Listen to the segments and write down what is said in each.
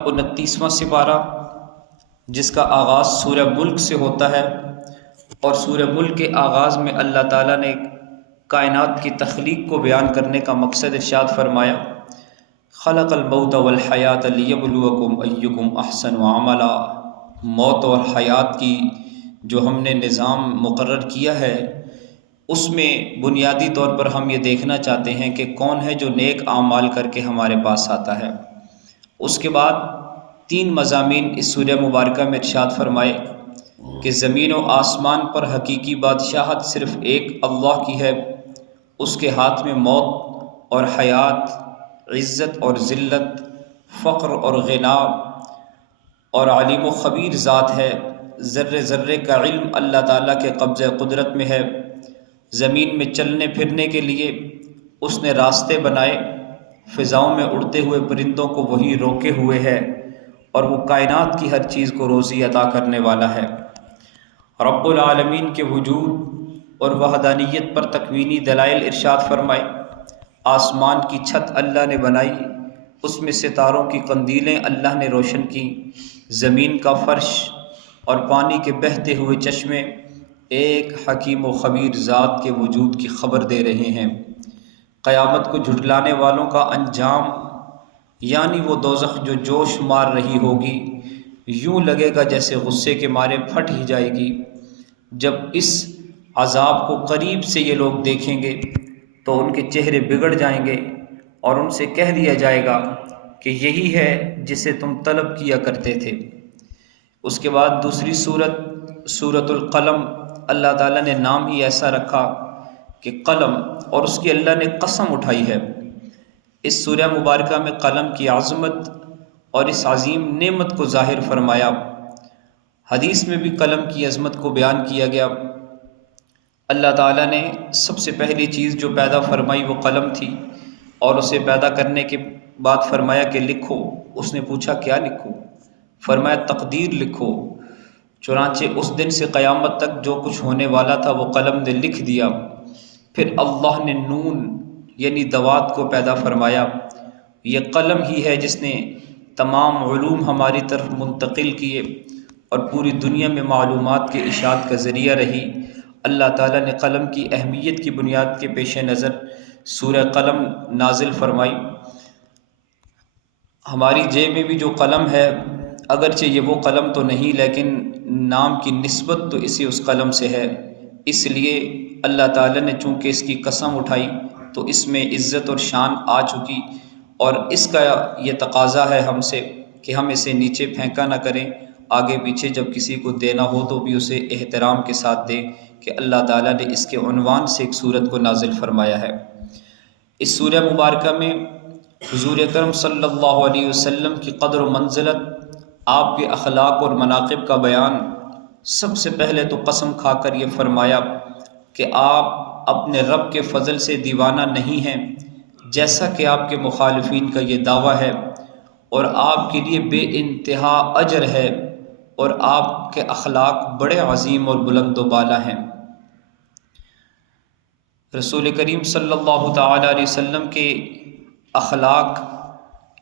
29واں سپارہ جس کا آغاز سورہ ملک سے ہوتا ہے، اور سورہ ملک کے آغاز میں اللہ تعالیٰ نے کائنات کی تخلیق کو بیان کرنے کا مقصد ارشاد فرمایا، خلق الموت والحیات لیبلوکم ایکم احسن عملا۔ موت اور حیات کی جو ہم نے نظام مقرر کیا ہے، اس میں بنیادی طور پر ہم یہ دیکھنا چاہتے ہیں کہ کون ہے جو نیک اعمال کر کے ہمارے پاس آتا ہے۔ اس کے بعد 3 مضامین اس سورہ مبارکہ میں ارشاد فرمائے کہ زمین و آسمان پر حقیقی بادشاہت صرف ایک اللہ کی ہے، اس کے ہاتھ میں موت اور حیات، عزت اور ذلت، فقر اور غنا اور علیم و خبیر ذات ہے۔ ذرے ذرے کا علم اللہ تعالیٰ کے قبضہ قدرت میں ہے۔ زمین میں چلنے پھرنے کے لیے اس نے راستے بنائے، فضاؤں میں اڑتے ہوئے پرندوں کو وہی روکے ہوئے ہے، اور وہ کائنات کی ہر چیز کو روزی عطا کرنے والا ہے۔ رب العالمین کے وجود اور وحدانیت پر تکوینی دلائل ارشاد فرمائے۔ آسمان کی چھت اللہ نے بنائی، اس میں ستاروں کی قندیلیں اللہ نے روشن کی، زمین کا فرش اور پانی کے بہتے ہوئے چشمے ایک حکیم و خبیر ذات کے وجود کی خبر دے رہے ہیں۔ قیامت کو جھٹلانے والوں کا انجام، یعنی وہ دوزخ جو جوش مار رہی ہوگی، یوں لگے گا جیسے غصے کے مارے پھٹ ہی جائے گی۔ جب اس عذاب کو قریب سے یہ لوگ دیکھیں گے تو ان کے چہرے بگڑ جائیں گے، اور ان سے کہہ دیا جائے گا کہ یہی ہے جسے تم طلب کیا کرتے تھے۔ اس کے بعد دوسری سورۃ القلم، اللہ تعالیٰ نے نام ہی ایسا رکھا کہ قلم، اور اس کی اللہ نے قسم اٹھائی ہے۔ اس سورہ مبارکہ میں قلم کی عظمت اور اس عظیم نعمت کو ظاہر فرمایا۔ حدیث میں بھی قلم کی عظمت کو بیان کیا گیا۔ اللہ تعالیٰ نے سب سے پہلی چیز جو پیدا فرمائی وہ قلم تھی، اور اسے پیدا کرنے کے بعد فرمایا کہ لکھو۔ اس نے پوچھا کیا لکھوں؟ فرمایا تقدیر لکھو۔ چنانچہ اس دن سے قیامت تک جو کچھ ہونے والا تھا وہ قلم نے لکھ دیا۔ پھر اللہ نے نون یعنی دوات کو پیدا فرمایا۔ یہ قلم ہی ہے جس نے تمام علوم ہماری طرف منتقل کیے اور پوری دنیا میں معلومات کے اشاعت کا ذریعہ رہی۔ اللہ تعالیٰ نے قلم کی اہمیت کی بنیاد کے پیش نظر سورہ قلم نازل فرمائی۔ ہماری جیب میں بھی جو قلم ہے، اگرچہ یہ وہ قلم تو نہیں، لیکن نام کی نسبت تو اس قلم سے ہے۔ اس لیے اللہ تعالیٰ نے چونکہ اس کی قسم اٹھائی تو اس میں عزت اور شان آ چکی، اور اس کا یہ تقاضا ہے ہم سے کہ ہم اسے نیچے پھینکا نہ کریں، آگے پیچھے جب کسی کو دینا ہو تو بھی اسے احترام کے ساتھ دیں، کہ اللہ تعالیٰ نے اس کے عنوان سے ایک سورت کو نازل فرمایا ہے۔ اس سورہ مبارکہ میں حضور اکرم صلی اللہ علیہ وسلم کی قدر و منزلت، آپ کے اخلاق اور مناقب کا بیان۔ سب سے پہلے تو قسم کھا کر یہ فرمایا کہ آپ اپنے رب کے فضل سے دیوانہ نہیں ہیں، جیسا کہ آپ کے مخالفین کا یہ دعویٰ ہے، اور آپ کے لیے بے انتہا اجر ہے، اور آپ کے اخلاق بڑے عظیم اور بلند و بالا ہیں۔ رسول کریم صلی اللہ تعالیٰ علیہ وسلم کے اخلاق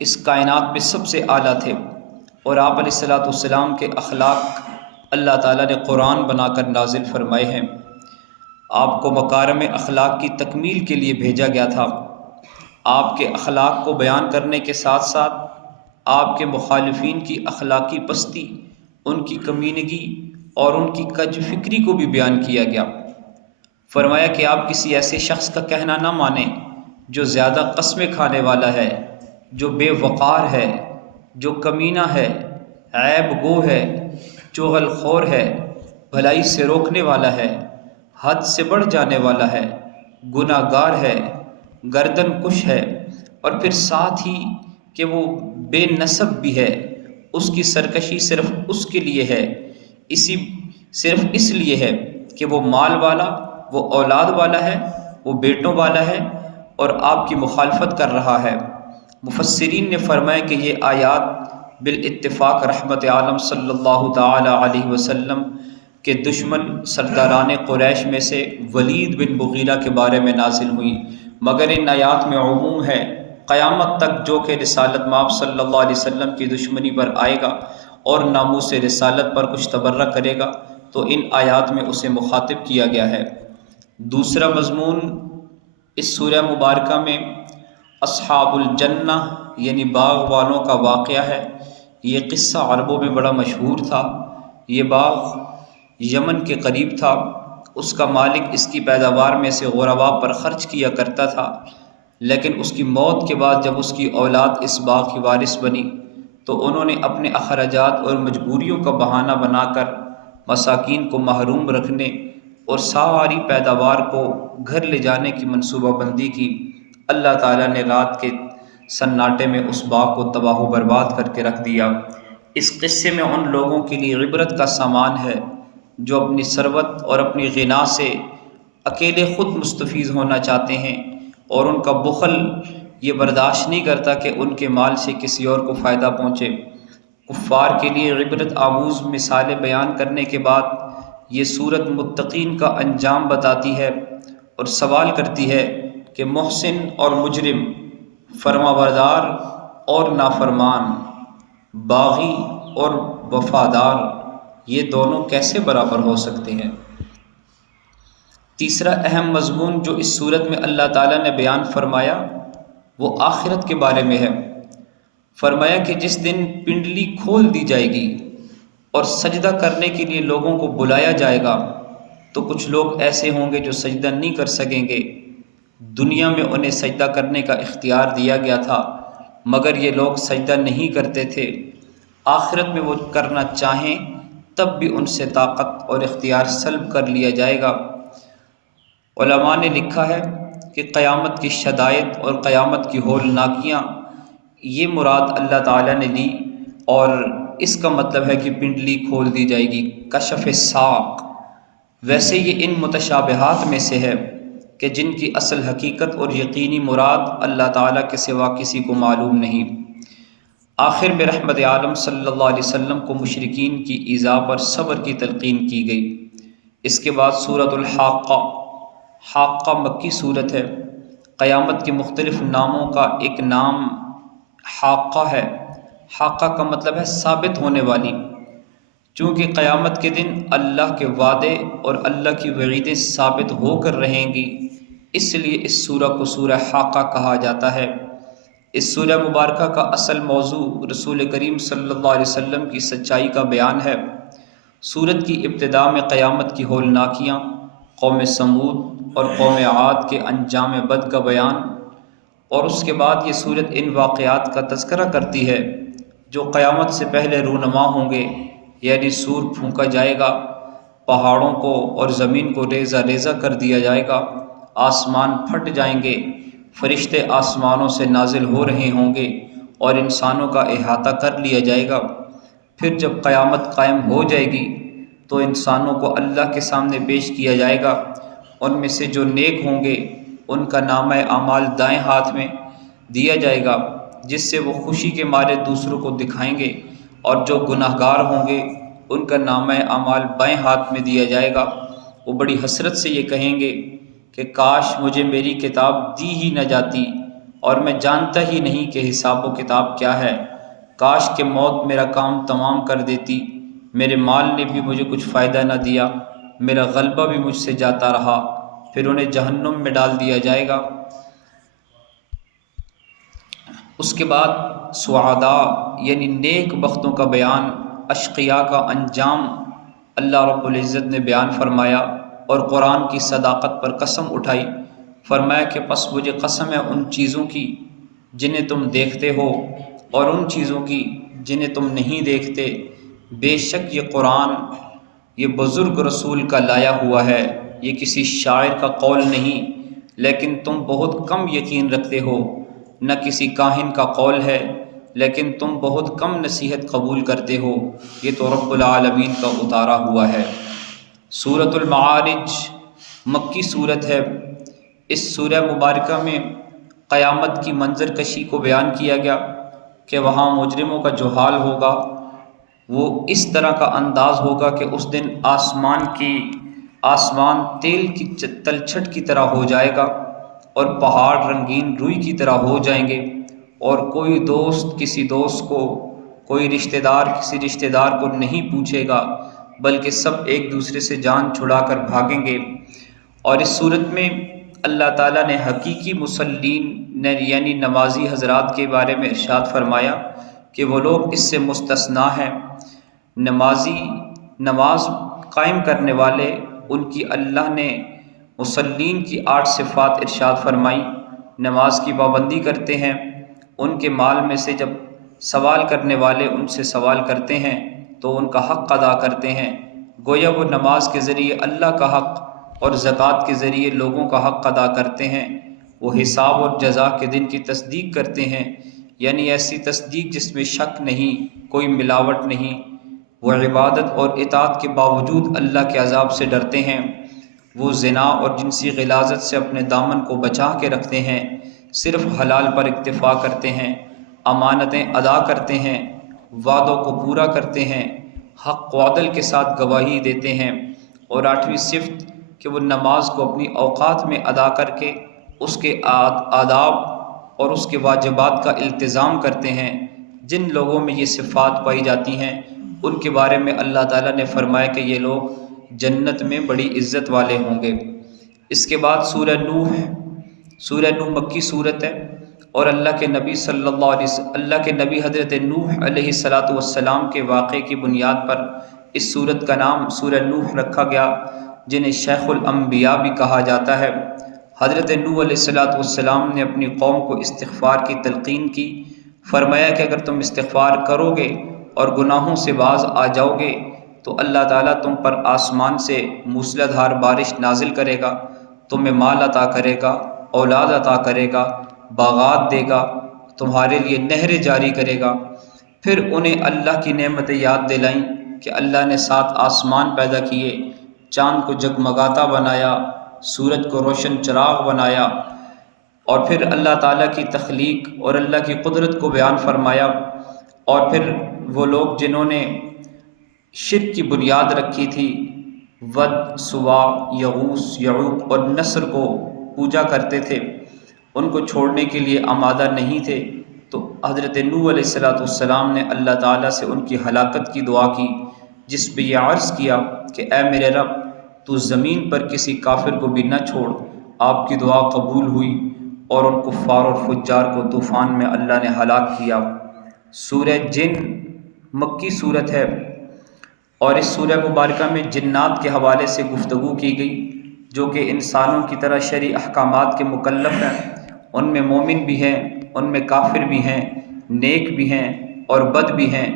اس کائنات میں سب سے اعلیٰ تھے، اور آپ علیہ السلام کے اخلاق اللہ تعالیٰ نے قرآن بنا کر نازل فرمائے ہیں۔ آپ کو مکارم اخلاق کی تکمیل کے لیے بھیجا گیا تھا۔ آپ کے اخلاق کو بیان کرنے کے ساتھ ساتھ آپ کے مخالفین کی اخلاقی پستی، ان کی کمینگی اور ان کی کج فکری کو بھی بیان کیا گیا۔ فرمایا کہ آپ کسی ایسے شخص کا کہنا نہ مانیں جو زیادہ قسمیں کھانے والا ہے، جو بے وقار ہے، جو کمینہ ہے، عیب گو ہے، چغل خور ہے، بھلائی سے روکنے والا ہے، حد سے بڑھ جانے والا ہے، گناہ گار ہے، گردن کش ہے، اور پھر ساتھ ہی کہ وہ بے نسب بھی ہے۔ اس کی سرکشی صرف اس کے لیے ہے، صرف اس لیے ہے کہ وہ مال والا، وہ اولاد والا ہے، وہ بیٹوں والا ہے، اور آپ کی مخالفت کر رہا ہے۔ مفسرین نے فرمایا کہ یہ آیات بالاتفاق رحمت عالم صلی اللہ تعالی علیہ وسلم کے دشمن سرداران قریش میں سے ولید بن مغیرہ کے بارے میں نازل ہوئی، مگر ان آیات میں عموم ہے قیامت تک جو کہ رسالت مآب صلی اللہ علیہ وسلم کی دشمنی پر آئے گا اور ناموس رسالت پر کچھ تبرہ کرے گا تو ان آیات میں اسے مخاطب کیا گیا ہے۔ دوسرا مضمون اس سورہ مبارکہ میں اصحاب الجنہ یعنی باغ والوں کا واقعہ ہے۔ یہ قصہ عربوں میں بڑا مشہور تھا۔ یہ باغ یمن کے قریب تھا۔ اس کا مالک اس کی پیداوار میں سے غرباء پر خرچ کیا کرتا تھا، لیکن اس کی موت کے بعد جب اس کی اولاد اس باغ کی وارث بنی تو انہوں نے اپنے اخراجات اور مجبوریوں کا بہانہ بنا کر مساکین کو محروم رکھنے اور ساری پیداوار کو گھر لے جانے کی منصوبہ بندی کی۔ اللہ تعالیٰ نے رات کے سناٹے میں اس باغ کو تباہ و برباد کر کے رکھ دیا۔ اس قصے میں ان لوگوں کے لیے عبرت کا سامان ہے جو اپنی ثروت اور اپنی غنا سے اکیلے خود مستفیض ہونا چاہتے ہیں اور ان کا بخل یہ برداشت نہیں کرتا کہ ان کے مال سے کسی اور کو فائدہ پہنچے۔ کفار کے لیے عبرت آموز مثالیں بیان کرنے کے بعد یہ صورت متقین کا انجام بتاتی ہے اور سوال کرتی ہے کہ محسن اور مجرم، فرمانبردار اور نافرمان، باغی اور وفادار، یہ دونوں کیسے برابر ہو سکتے ہیں؟ تیسرا اہم مضمون جو اس صورت میں اللہ تعالیٰ نے بیان فرمایا وہ آخرت کے بارے میں ہے۔ فرمایا کہ جس دن پنڈلی کھول دی جائے گی اور سجدہ کرنے کے لیے لوگوں کو بلایا جائے گا تو کچھ لوگ ایسے ہوں گے جو سجدہ نہیں کر سکیں گے۔ دنیا میں انہیں سجدہ کرنے کا اختیار دیا گیا تھا مگر یہ لوگ سجدہ نہیں کرتے تھے۔ آخرت میں وہ کرنا چاہیں تب بھی ان سے طاقت اور اختیار سلب کر لیا جائے گا۔ علماء نے لکھا ہے کہ قیامت کی شدائد اور قیامت کی ہولناکیاں یہ مراد اللہ تعالیٰ نے لی، اور اس کا مطلب ہے کہ پنڈلی کھول دی جائے گی، کشف ساق۔ ویسے یہ ان متشابہات میں سے ہے کہ جن کی اصل حقیقت اور یقینی مراد اللہ تعالیٰ کے سوا کسی کو معلوم نہیں۔ آخر میں رحمت عالم صلی اللہ علیہ وسلم کو مشرکین کی ایذا پر صبر کی تلقین کی گئی۔ اس کے بعد سورۃ الحاقہ، حاقہ مکی صورت ہے۔ قیامت کے مختلف ناموں کا ایک نام حاقہ ہے۔ حاقہ کا مطلب ہے ثابت ہونے والی۔ چونکہ قیامت کے دن اللہ کے وعدے اور اللہ کی وعیدیں ثابت ہو کر رہیں گی، اس لیے اس سورہ کو سورہ حاقہ کہا جاتا ہے۔ اس سورہ مبارکہ کا اصل موضوع رسول کریم صلی اللہ علیہ وسلم کی سچائی کا بیان ہے۔ سورت کی ابتدا میں قیامت کی ہولناکیاں، قوم سمود اور قوم عاد کے انجام بد کا بیان، اور اس کے بعد یہ سورت ان واقعات کا تذکرہ کرتی ہے جو قیامت سے پہلے رونما ہوں گے، یعنی سور پھونکا جائے گا، پہاڑوں کو اور زمین کو ریزہ ریزہ کر دیا جائے گا، آسمان پھٹ جائیں گے، فرشتے آسمانوں سے نازل ہو رہے ہوں گے اور انسانوں کا احاطہ کر لیا جائے گا۔ پھر جب قیامت قائم ہو جائے گی تو انسانوں کو اللہ کے سامنے پیش کیا جائے گا۔ ان میں سے جو نیک ہوں گے ان کا نامہ اعمال دائیں ہاتھ میں دیا جائے گا جس سے وہ خوشی کے مارے دوسروں کو دکھائیں گے، اور جو گناہ گار ہوں گے ان کا نامہ اعمال بائیں ہاتھ میں دیا جائے گا۔ وہ بڑی حسرت سے یہ کہیں گے کہ کاش مجھے میری کتاب دی ہی نہ جاتی اور میں جانتا ہی نہیں کہ حساب و کتاب کیا ہے۔ کاش کہ موت میرا کام تمام کر دیتی، میرے مال نے بھی مجھے کچھ فائدہ نہ دیا، میرا غلبہ بھی مجھ سے جاتا رہا۔ پھر انہیں جہنم میں ڈال دیا جائے گا۔ اس کے بعد سعداء یعنی نیک بختوں کا بیان، اشقیاء کا انجام اللہ رب العزت نے بیان فرمایا اور قرآن کی صداقت پر قسم اٹھائی۔ فرمایا کہ پس مجھے قسم ہے ان چیزوں کی جنہیں تم دیکھتے ہو اور ان چیزوں کی جنہیں تم نہیں دیکھتے، بے شک یہ قرآن یہ بزرگ رسول کا لایا ہوا ہے، یہ کسی شاعر کا قول نہیں، لیکن تم بہت کم یقین رکھتے ہو، نہ کسی کاہن کا قول ہے لیکن تم بہت کم نصیحت قبول کرتے ہو، یہ تو رب العالمین کا اتارا ہوا ہے۔ سورۃ المعارج مکی صورت ہے۔ اس سورہ مبارکہ میں قیامت کی منظر کشی کو بیان کیا گیا کہ وہاں مجرموں کا جو حال ہوگا وہ اس طرح کا انداز ہوگا کہ اس دن آسمان تیل کی تلچھٹ کی طرح ہو جائے گا اور پہاڑ رنگین روئی کی طرح ہو جائیں گے۔ اور کوئی دوست کسی دوست کو، کوئی رشتہ دار کسی رشتہ دار کو نہیں پوچھے گا، بلکہ سب ایک دوسرے سے جان چھڑا کر بھاگیں گے۔ اور اس صورت میں اللہ تعالیٰ نے حقیقی مصلین یعنی نمازی حضرات کے بارے میں ارشاد فرمایا کہ وہ لوگ اس سے مستثنیٰ ہیں۔ نماز قائم کرنے والے، ان کی اللہ نے مصلین کی 8 صفات ارشاد فرمائی۔ نماز کی پابندی کرتے ہیں، ان کے مال میں سے جب سوال کرنے والے ان سے سوال کرتے ہیں تو ان کا حق ادا کرتے ہیں، گویا وہ نماز کے ذریعے اللہ کا حق اور زکوٰۃ کے ذریعے لوگوں کا حق ادا کرتے ہیں۔ وہ حساب اور جزا کے دن کی تصدیق کرتے ہیں، یعنی ایسی تصدیق جس میں شک نہیں، کوئی ملاوٹ نہیں۔ وہ عبادت اور اطاعت کے باوجود اللہ کے عذاب سے ڈرتے ہیں۔ وہ زنا اور جنسی غلاظت سے اپنے دامن کو بچا کے رکھتے ہیں، صرف حلال پر اکتفا کرتے ہیں، امانتیں ادا کرتے ہیں، وعدوں کو پورا کرتے ہیں، حق و عدل کے ساتھ گواہی دیتے ہیں۔ اور 8ویں صفت کہ وہ نماز کو اپنی اوقات میں ادا کر کے اس کے آداب اور اس کے واجبات کا التزام کرتے ہیں۔ جن لوگوں میں یہ صفات پائی جاتی ہیں ان کے بارے میں اللہ تعالیٰ نے فرمایا کہ یہ لوگ جنت میں بڑی عزت والے ہوں گے۔ اس کے بعد سورہ نوح ہے۔ سورہ نوح مکی صورت ہے، اور اللہ کے نبی حضرت نوح علیہ السلام کے واقعے کی بنیاد پر اس سورت کا نام سورہ نوح رکھا گیا، جنہیں شیخ الانبیاء بھی کہا جاتا ہے۔ حضرت نوح علیہ السلام نے اپنی قوم کو استغفار کی تلقین کی، فرمایا کہ اگر تم استغفار کرو گے اور گناہوں سے باز آ جاؤ گے تو اللہ تعالیٰ تم پر آسمان سے موسلا دھار بارش نازل کرے گا، تمہیں مال عطا کرے گا، اولاد عطا کرے گا، باغات دے گا، تمہارے لیے نہریں جاری کرے گا۔ پھر انہیں اللہ کی نعمتیں یاد دلائیں کہ اللہ نے 7 آسمان پیدا کیے، چاند کو جگمگاتا بنایا، سورج کو روشن چراغ بنایا، اور پھر اللہ تعالیٰ کی تخلیق اور اللہ کی قدرت کو بیان فرمایا۔ اور پھر وہ لوگ جنہوں نے شرک کی بنیاد رکھی تھی، ود، سوا، یغوث، یعوق اور نصر کو پوجا کرتے تھے، ان کو چھوڑنے کے لیے آمادہ نہیں تھے، تو حضرت نوح علیہ السلام نے اللہ تعالیٰ سے ان کی ہلاکت کی دعا کی، جس پہ یہ عرض کیا کہ اے میرے رب، تو زمین پر کسی کافر کو بھی نہ چھوڑ۔ آپ کی دعا قبول ہوئی اور ان کفار اور فجار کو طوفان میں اللہ نے ہلاک کیا۔ سورہ جن مکی صورت ہے، اور اس سورہ مبارکہ میں جنات کے حوالے سے گفتگو کی گئی، جو کہ انسانوں کی طرح شرعی احکامات کے مکلف ہیں۔ ان میں مومن بھی ہیں، ان میں کافر بھی ہیں، نیک بھی ہیں اور بد بھی ہیں۔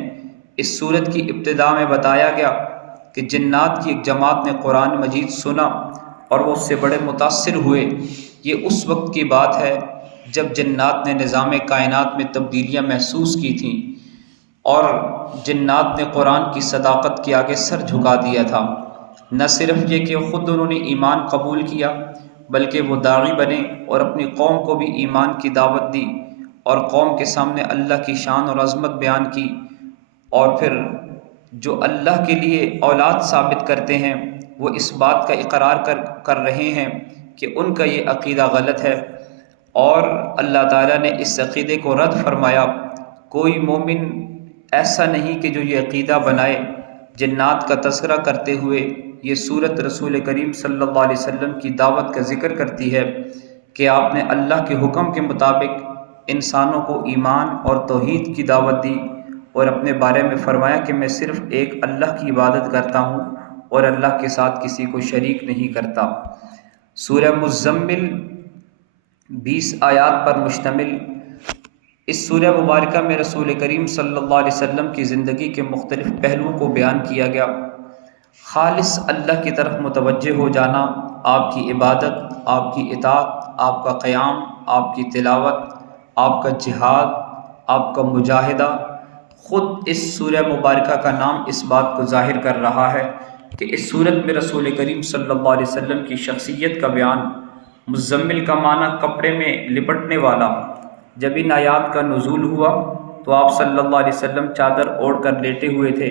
اس سورت کی ابتدا میں بتایا گیا کہ جنات کی ایک جماعت نے قرآن مجید سنا اور وہ اس سے بڑے متاثر ہوئے۔ یہ اس وقت کی بات ہے جب جنات نے نظام کائنات میں تبدیلیاں محسوس کی تھیں، اور جنات نے قرآن کی صداقت کے آگے سر جھکا دیا تھا۔ نہ صرف یہ کہ خود انہوں نے ایمان قبول کیا، بلکہ وہ داعی بنے اور اپنی قوم کو بھی ایمان کی دعوت دی، اور قوم کے سامنے اللہ کی شان اور عظمت بیان کی۔ اور پھر جو اللہ کے لیے اولاد ثابت کرتے ہیں وہ اس بات کا اقرار کر رہے ہیں کہ ان کا یہ عقیدہ غلط ہے، اور اللہ تعالیٰ نے اس عقیدے کو رد فرمایا۔ کوئی مومن ایسا نہیں کہ جو یہ عقیدہ بنائے۔ جنات کا تذکرہ کرتے ہوئے یہ سورت رسول کریم صلی اللہ علیہ وسلم کی دعوت کا ذکر کرتی ہے کہ آپ نے اللہ کے حکم کے مطابق انسانوں کو ایمان اور توحید کی دعوت دی، اور اپنے بارے میں فرمایا کہ میں صرف ایک اللہ کی عبادت کرتا ہوں اور اللہ کے ساتھ کسی کو شریک نہیں کرتا۔ سورہ مزمل 20 آیات پر مشتمل اس سورہ مبارکہ میں رسول کریم صلی اللہ علیہ وسلم کی زندگی کے مختلف پہلوؤں کو بیان کیا گیا۔ خالص اللہ کی طرف متوجہ ہو جانا، آپ کی عبادت، آپ کی اطاعت، آپ کا قیام، آپ کی تلاوت، آپ کا جہاد، آپ کا مجاہدہ، خود اس سورہ مبارکہ کا نام اس بات کو ظاہر کر رہا ہے کہ اس سورت میں رسول کریم صلی اللہ علیہ وسلم کی شخصیت کا بیان۔ مزمل کا معنی کپڑے میں لپٹنے والا۔ جب ان آیات کا نزول ہوا تو آپ صلی اللہ علیہ وسلم چادر اوڑھ کر لیٹے ہوئے تھے۔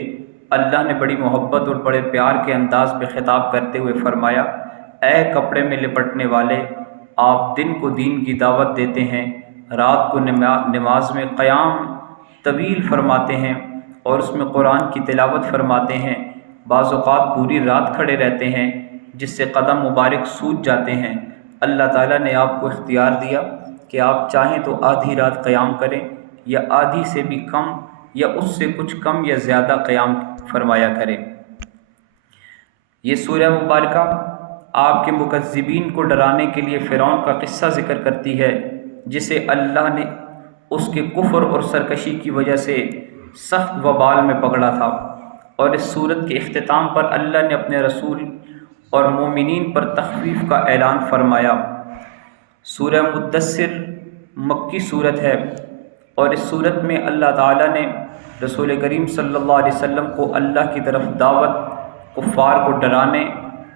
اللہ نے بڑی محبت اور بڑے پیار کے انداز میں خطاب کرتے ہوئے فرمایا، اے کپڑے میں لپٹنے والے، آپ دن کو دین کی دعوت دیتے ہیں، رات کو نماز میں قیام طویل فرماتے ہیں اور اس میں قرآن کی تلاوت فرماتے ہیں، بعض اوقات پوری رات کھڑے رہتے ہیں جس سے قدم مبارک سوج جاتے ہیں۔ اللہ تعالیٰ نے آپ کو اختیار دیا کہ آپ چاہیں تو آدھی رات قیام کریں یا آدھی سے بھی کم یا اس سے کچھ کم یا زیادہ قیام فرمایا کریں۔ یہ سورہ مبارکہ آپ کے مکذبین کو ڈرانے کے لیے فرعون کا قصہ ذکر کرتی ہے، جسے اللہ نے اس کے کفر اور سرکشی کی وجہ سے سخت وبال میں پکڑا تھا۔ اور اس سورت کے اختتام پر اللہ نے اپنے رسول اور مومنین پر تخفیف کا اعلان فرمایا۔ سورہ مدثر مکی صورت ہے، اور اس صورت میں اللہ تعالیٰ نے رسول کریم صلی اللہ علیہ وسلم کو اللہ کی طرف دعوت، کفار کو ڈرانے،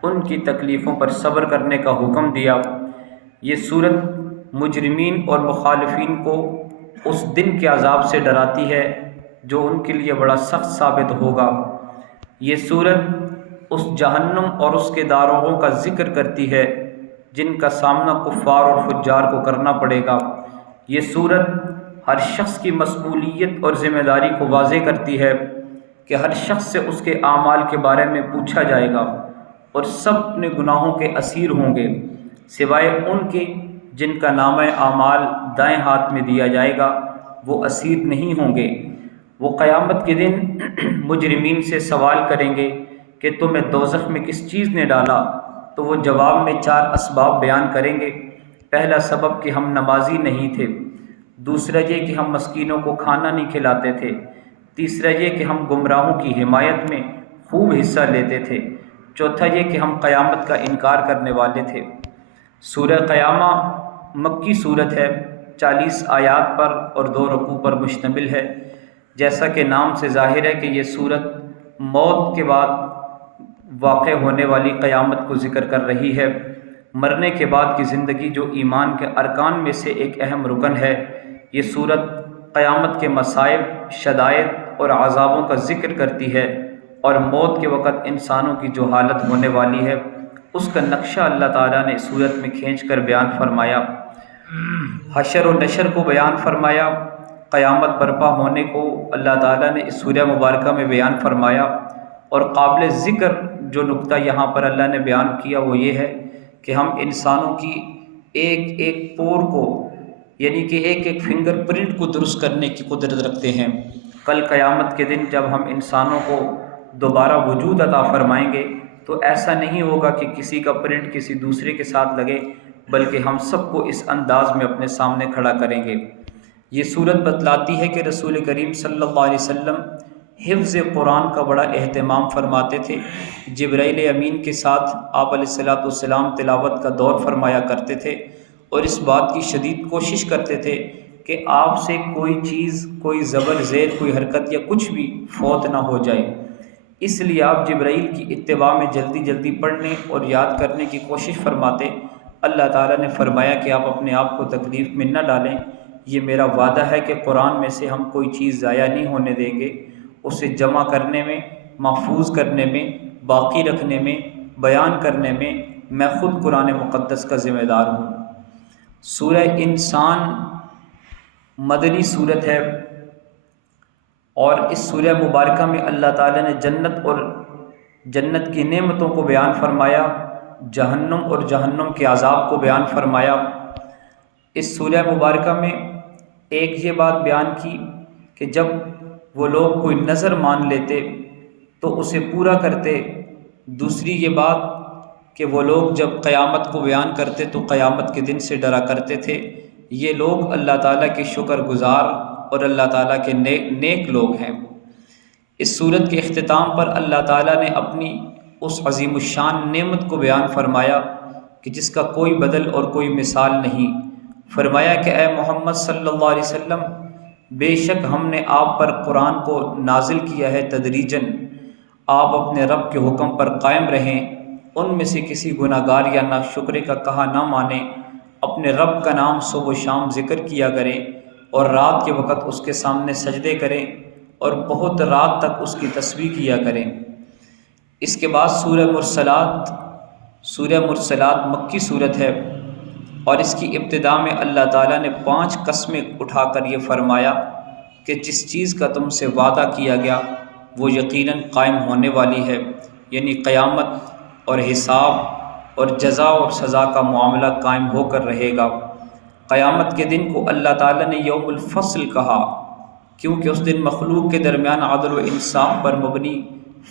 ان کی تکلیفوں پر صبر کرنے کا حکم دیا۔ یہ صورت مجرمین اور مخالفین کو اس دن کے عذاب سے ڈراتی ہے جو ان کے لیے بڑا سخت ثابت ہوگا۔ یہ صورت اس جہنم اور اس کے داروغوں کا ذکر کرتی ہے جن کا سامنا کفار اور فجار کو کرنا پڑے گا۔ یہ صورت ہر شخص کی مسئولیت اور ذمہ داری کو واضح کرتی ہے کہ ہر شخص سے اس کے اعمال کے بارے میں پوچھا جائے گا، اور سب اپنے گناہوں کے اسیر ہوں گے سوائے ان کے جن کا نامہ اعمال دائیں ہاتھ میں دیا جائے گا، وہ اسیر نہیں ہوں گے۔ وہ قیامت کے دن مجرمین سے سوال کریں گے کہ تمہیں دوزخ میں کس چیز نے ڈالا؟ تو وہ جواب میں 4 اسباب بیان کریں گے۔ پہلا سبب کہ ہم نمازی نہیں تھے، دوسرا یہ کہ ہم مسکینوں کو کھانا نہیں کھلاتے تھے، تیسرا یہ کہ ہم گمراہوں کی حمایت میں خوب حصہ لیتے تھے، چوتھا یہ کہ ہم قیامت کا انکار کرنے والے تھے۔ سورہ قیامہ مکی صورت ہے، 40 آیات پر اور 2 رکوع پر مشتمل ہے۔ جیسا کہ نام سے ظاہر ہے کہ یہ صورت موت کے بعد واقع ہونے والی قیامت کو ذکر کر رہی ہے۔ مرنے کے بعد کی زندگی جو ایمان کے ارکان میں سے ایک اہم رکن ہے، یہ صورت قیامت کے مصائب، شدائد اور عذابوں کا ذکر کرتی ہے، اور موت کے وقت انسانوں کی جو حالت ہونے والی ہے اس کا نقشہ اللہ تعالیٰ نے اس صورت میں کھینچ کر بیان فرمایا۔ حشر و نشر کو بیان فرمایا، قیامت برپا ہونے کو اللہ تعالیٰ نے اس سورہ مبارکہ میں بیان فرمایا۔ اور قابل ذکر جو نقطہ یہاں پر اللہ نے بیان کیا وہ یہ ہے کہ ہم انسانوں کی ایک ایک پور کو، یعنی کہ ایک ایک فنگر پرنٹ کو درست کرنے کی قدرت رکھتے ہیں۔ کل قیامت کے دن جب ہم انسانوں کو دوبارہ وجود عطا فرمائیں گے تو ایسا نہیں ہوگا کہ کسی کا پرنٹ کسی دوسرے کے ساتھ لگے، بلکہ ہم سب کو اس انداز میں اپنے سامنے کھڑا کریں گے۔ یہ صورت بتلاتی ہے کہ رسول کریم صلی اللہ علیہ وسلم حفظ قرآن کا بڑا اہتمام فرماتے تھے۔ جبرائیل امین کے ساتھ آپ علیہ السلام تلاوت کا دور فرمایا کرتے تھے، اور اس بات کی شدید کوشش کرتے تھے کہ آپ سے کوئی چیز، کوئی زبر زیر، کوئی حرکت یا کچھ بھی فوت نہ ہو جائے۔ اس لیے آپ جبرائیل کی اتباع میں جلدی جلدی پڑھنے اور یاد کرنے کی کوشش فرماتے۔ اللہ تعالیٰ نے فرمایا کہ آپ اپنے آپ کو تکلیف میں نہ ڈالیں، یہ میرا وعدہ ہے کہ قرآن میں سے ہم کوئی چیز ضائع نہیں ہونے دیں گے، اسے جمع کرنے میں، محفوظ کرنے میں، باقی رکھنے میں، بیان کرنے میں میں خود قرآن مقدس کا ذمہ دار ہوں۔ سورہ انسان مدنی صورت ہے، اور اس سورہ مبارکہ میں اللہ تعالیٰ نے جنت اور جنت کی نعمتوں کو بیان فرمایا، جہنم اور جہنم کے عذاب کو بیان فرمایا۔ اس سورہ مبارکہ میں ایک یہ بات بیان کی کہ جب وہ لوگ کوئی نظر مان لیتے تو اسے پورا کرتے، دوسری یہ بات کہ وہ لوگ جب قیامت کو بیان کرتے تو قیامت کے دن سے ڈرا کرتے تھے۔ یہ لوگ اللہ تعالیٰ کے شکر گزار اور اللہ تعالیٰ کے نیک لوگ ہیں۔ اس صورت کے اختتام پر اللہ تعالیٰ نے اپنی اس عظیم الشان نعمت کو بیان فرمایا کہ جس کا کوئی بدل اور کوئی مثال نہیں۔ فرمایا کہ اے محمد صلی اللہ علیہ وسلم، بے شک ہم نے آپ پر قرآن کو نازل کیا ہے تدریجاً، آپ اپنے رب کے حکم پر قائم رہیں، ان میں سے کسی گناہ گار یا ناشکرے کا کہا نہ مانیں، اپنے رب کا نام صبح و شام ذکر کیا کریں، اور رات کے وقت اس کے سامنے سجدے کریں، اور بہت رات تک اس کی تسبیح کیا کریں۔ اس کے بعد سورہ مرسلات مکی صورت ہے، اور اس کی ابتدا میں اللہ تعالیٰ نے 5 قسمیں اٹھا کر یہ فرمایا کہ جس چیز کا تم سے وعدہ کیا گیا وہ یقیناً قائم ہونے والی ہے، یعنی قیامت اور حساب اور جزا اور سزا کا معاملہ قائم ہو کر رہے گا۔ قیامت کے دن کو اللہ تعالیٰ نے یوم الفصل کہا کیونکہ اس دن مخلوق کے درمیان عدل و انصاف پر مبنی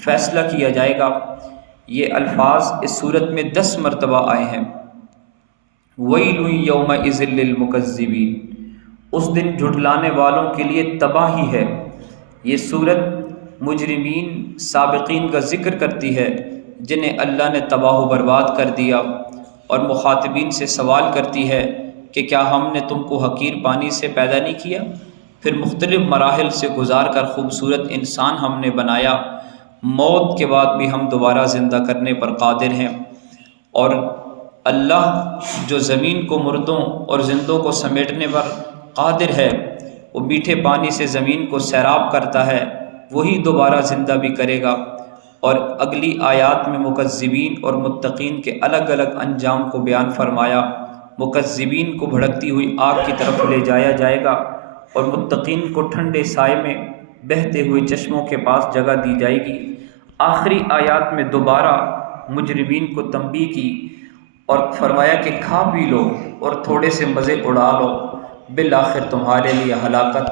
فیصلہ کیا جائے گا۔ یہ الفاظ اس صورت میں 10 مرتبہ آئے ہیں۔ وَيْلٌ يَوْمَئِذٍ لِّلْمُكَذِّبِينَ، اس دن جھٹلانے والوں کے لیے تباہی ہے۔ یہ صورت مجرمین سابقین کا ذکر کرتی ہے جنہیں اللہ نے تباہ و برباد کر دیا، اور مخاطبین سے سوال کرتی ہے کہ کیا ہم نے تم کو حقیر پانی سے پیدا نہیں کیا، پھر مختلف مراحل سے گزار کر خوبصورت انسان ہم نے بنایا، موت کے بعد بھی ہم دوبارہ زندہ کرنے پر قادر ہیں۔ اور اللہ جو زمین کو مردوں اور زندوں کو سمیٹنے پر قادر ہے، وہ میٹھے پانی سے زمین کو سیراب کرتا ہے، وہی دوبارہ زندہ بھی کرے گا۔ اور اگلی آیات میں مکذبین اور متقین کے الگ الگ انجام کو بیان فرمایا۔ مکذبین کو بھڑکتی ہوئی آگ کی طرف لے جایا جائے گا، اور متقین کو ٹھنڈے سائے میں بہتے ہوئے چشموں کے پاس جگہ دی جائے گی۔ آخری آیات میں دوبارہ مجرمین کو تنبیہ کی اور فرمایا کہ کھا پی لو اور تھوڑے سے مزے اڑا لو، بالآخر تمہارے لیے ہلاکت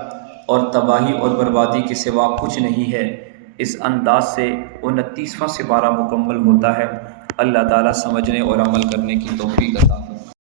اور تباہی اور بربادی کے سوا کچھ نہیں ہے۔ اس انداز سے 29واں سپارہ مکمل ہوتا ہے۔ اللہ تعالیٰ سمجھنے اور عمل کرنے کی توفیق عطا فرمائے۔